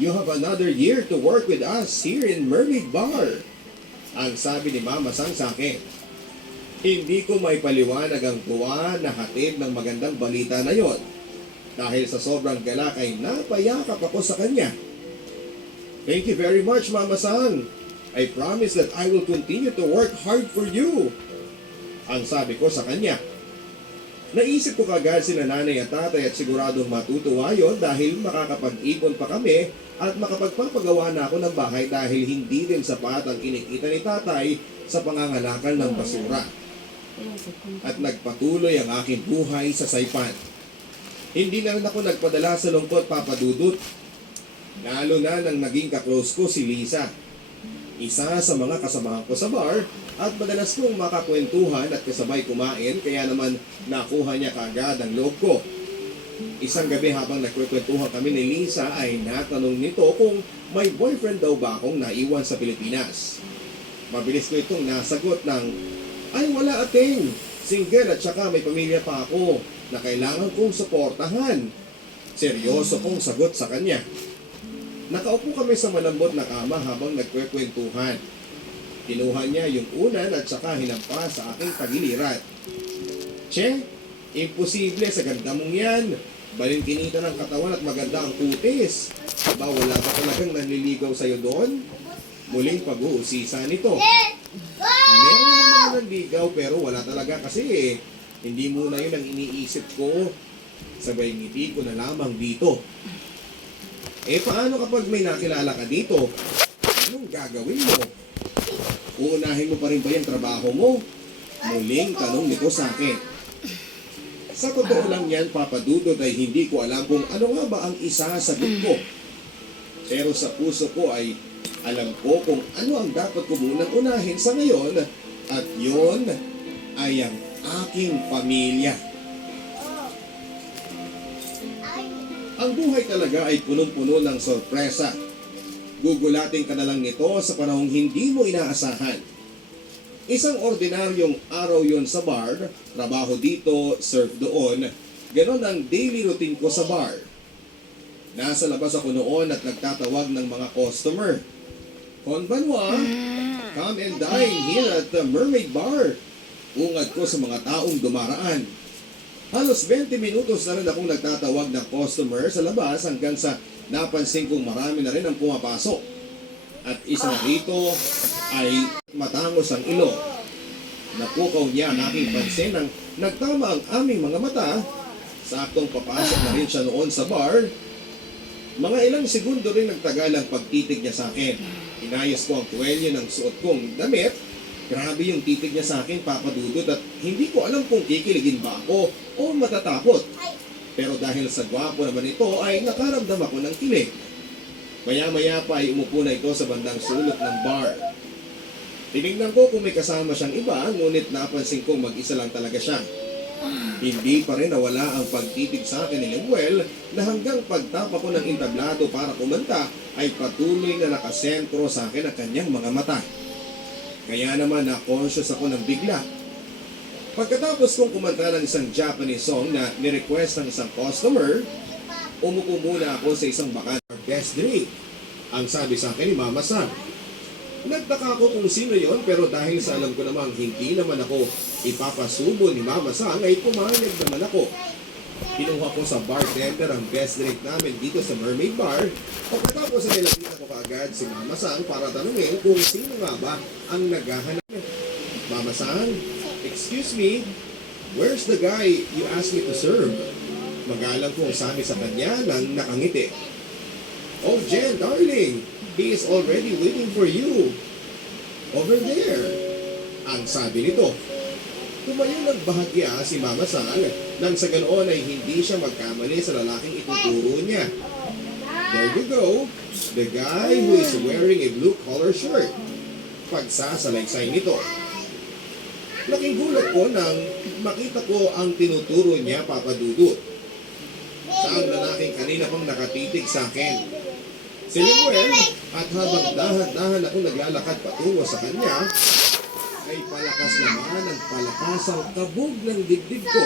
You have another year to work with us here in Mermaid Bar. Ang sabi ni Mama Sang sa akin. Hindi ko may paliwanag ang tuwa na hatid ng magandang balita na yon. Dahil sa sobrang galak ay napayakap ako sa kanya. Thank you very much, Mama Sang. I promise that I will continue to work hard for you. Ang sabi ko sa kanya. Naisip ko kagad sina nanay at tatay at siguradong matutuwa yon dahil makakapag-ipon pa kami at makapagpapagawa na ako ng bahay dahil hindi din sapat ang kinikita ni tatay sa pangangalakan ng basura. At nagpatuloy ang aking buhay sa Saipan. Hindi na rin ako nagpadala sa lungkot, Papa Dudut. Lalo na nang naging kaklose ko si Lisa. Isa sa mga kasamahan ko sa bar at madalas kong makakwentuhan at kasabay kumain kaya naman nakuha niya kagad ang loob ko. Isang gabi habang nagkwentuhan kami ni Lisa ay natanong nito kung may boyfriend daw ba akong naiwan sa Pilipinas. Mabilis ko itong nasagot ng, ay wala ating, single at saka may pamilya pa ako na kailangan kong suportahan. Seryoso kong sagot sa kanya. Nakaupo kami sa malambot na kama habang nagkwentuhan. Kinuha niya yung unan at saka hinampas sa aking tagiliran. Che, imposible sa ganda mong yan. Balintinita ng katawan at maganda ang kutis. Ba wala ba talagang nanliligaw sa'yo doon? Muling pag-uusisa nito. Meron naman mga nanligaw pero wala talaga kasi hindi muna yun ang iniisip ko. Sabay ngiti ko na lamang dito. Paano kapag may nakilala ka dito? Anong gagawin mo? Uunahin mo pa rin ba yung trabaho mo? Muling tanong nito sa akin. Sa totoo lang yan, Papa Dudut, ay hindi ko alam kung ano nga ba ang isasagot ko. Pero sa puso ko ay alam ko kung ano ang dapat ko munang unahin sa ngayon at yun ay ang aking pamilya. Ang buhay talaga ay punong-puno ng sorpresa. Gugulatin ka na lang nito sa panahong hindi mo inaasahan. Isang ordinaryong araw yon sa bar, trabaho dito, serve doon. Ganon ang daily routine ko sa bar. Nasa labas ako noon at nagtatawag ng mga customer. Konbanwa, come and dine here at the Mermaid Bar. Ungad ko sa mga taong dumaraan. Halos 20 minutos na rin akong nagtatawag ng customer sa labas hanggang sa napansin kong marami na rin ang pumapasok. At isa rito ay matangos ang ilong. Napukaw niya ang aking pansin nang nagtama ang aming mga mata. Saktong papasok na rin siya noon sa bar. Mga ilang segundo rin nagtagal ang pagtitig niya sa akin. Inayos ko ang tuwelyo ng suot kong damit. Grabe yung titig niya sa akin, Papa Dudut, at hindi ko alam kung kikiligin ba ako o matatakot. Pero dahil sa gwapo naman ito ay nakaramdam ako ng kilig. Maya-maya pa ay umupo na ito sa bandang sulok ng bar. Tinignan ko kung may kasama siyang iba, ngunit napansin kong mag-isa lang talaga siya. Hindi pa rin nawala ang pagtitig sa akin ni Lemuel na hanggang pagtapa ko ng entablado para kumanta ay patuloy na nakasentro sa akin ang kanyang mga mata. Kaya naman na-conscious ako ng bigla. Pagkatapos kong kumanta ng isang Japanese song na nirequest ng isang customer, umupo muna ako sa isang bakan guest drink. Ang sabi sa akin ni Mama Sang. Nagtaka ko kung sino yon pero dahil sa alam ko namang hindi naman ako ipapasubo ni Mama Sang ay pumayag naman ako. Kinuha ko sa bartender ang best drink namin dito sa Mermaid Bar. Pagkatapos ay nilapitan ko kaagad si Mama Sang para tanungin kung sino nga ba ang naghahanap. Mama Sang, excuse me, where's the guy you asked me to serve? Magalang kong sabi sa kanya nang nakangiti. Oh Jen, darling, he is already waiting for you. Over there. Ang sabi nito. Tumayo nagbahagya si Mama Sang nang sa ganoon ay hindi siya magkamali sa lalaking ituturo niya. There you go, the guy who is wearing a blue collar shirt. Pagsasalaysay nito. Laking gulat ko nang makita ko ang tinuturo niya, Papa Dudut. Sa ang lalaking kanina pang nakatitig sa akin. Si Lemuel, at habang dahan-dahan ako naglalakad patungo sa kanya, ay palakas naman ang palakas ang kabog ng dibdib ko.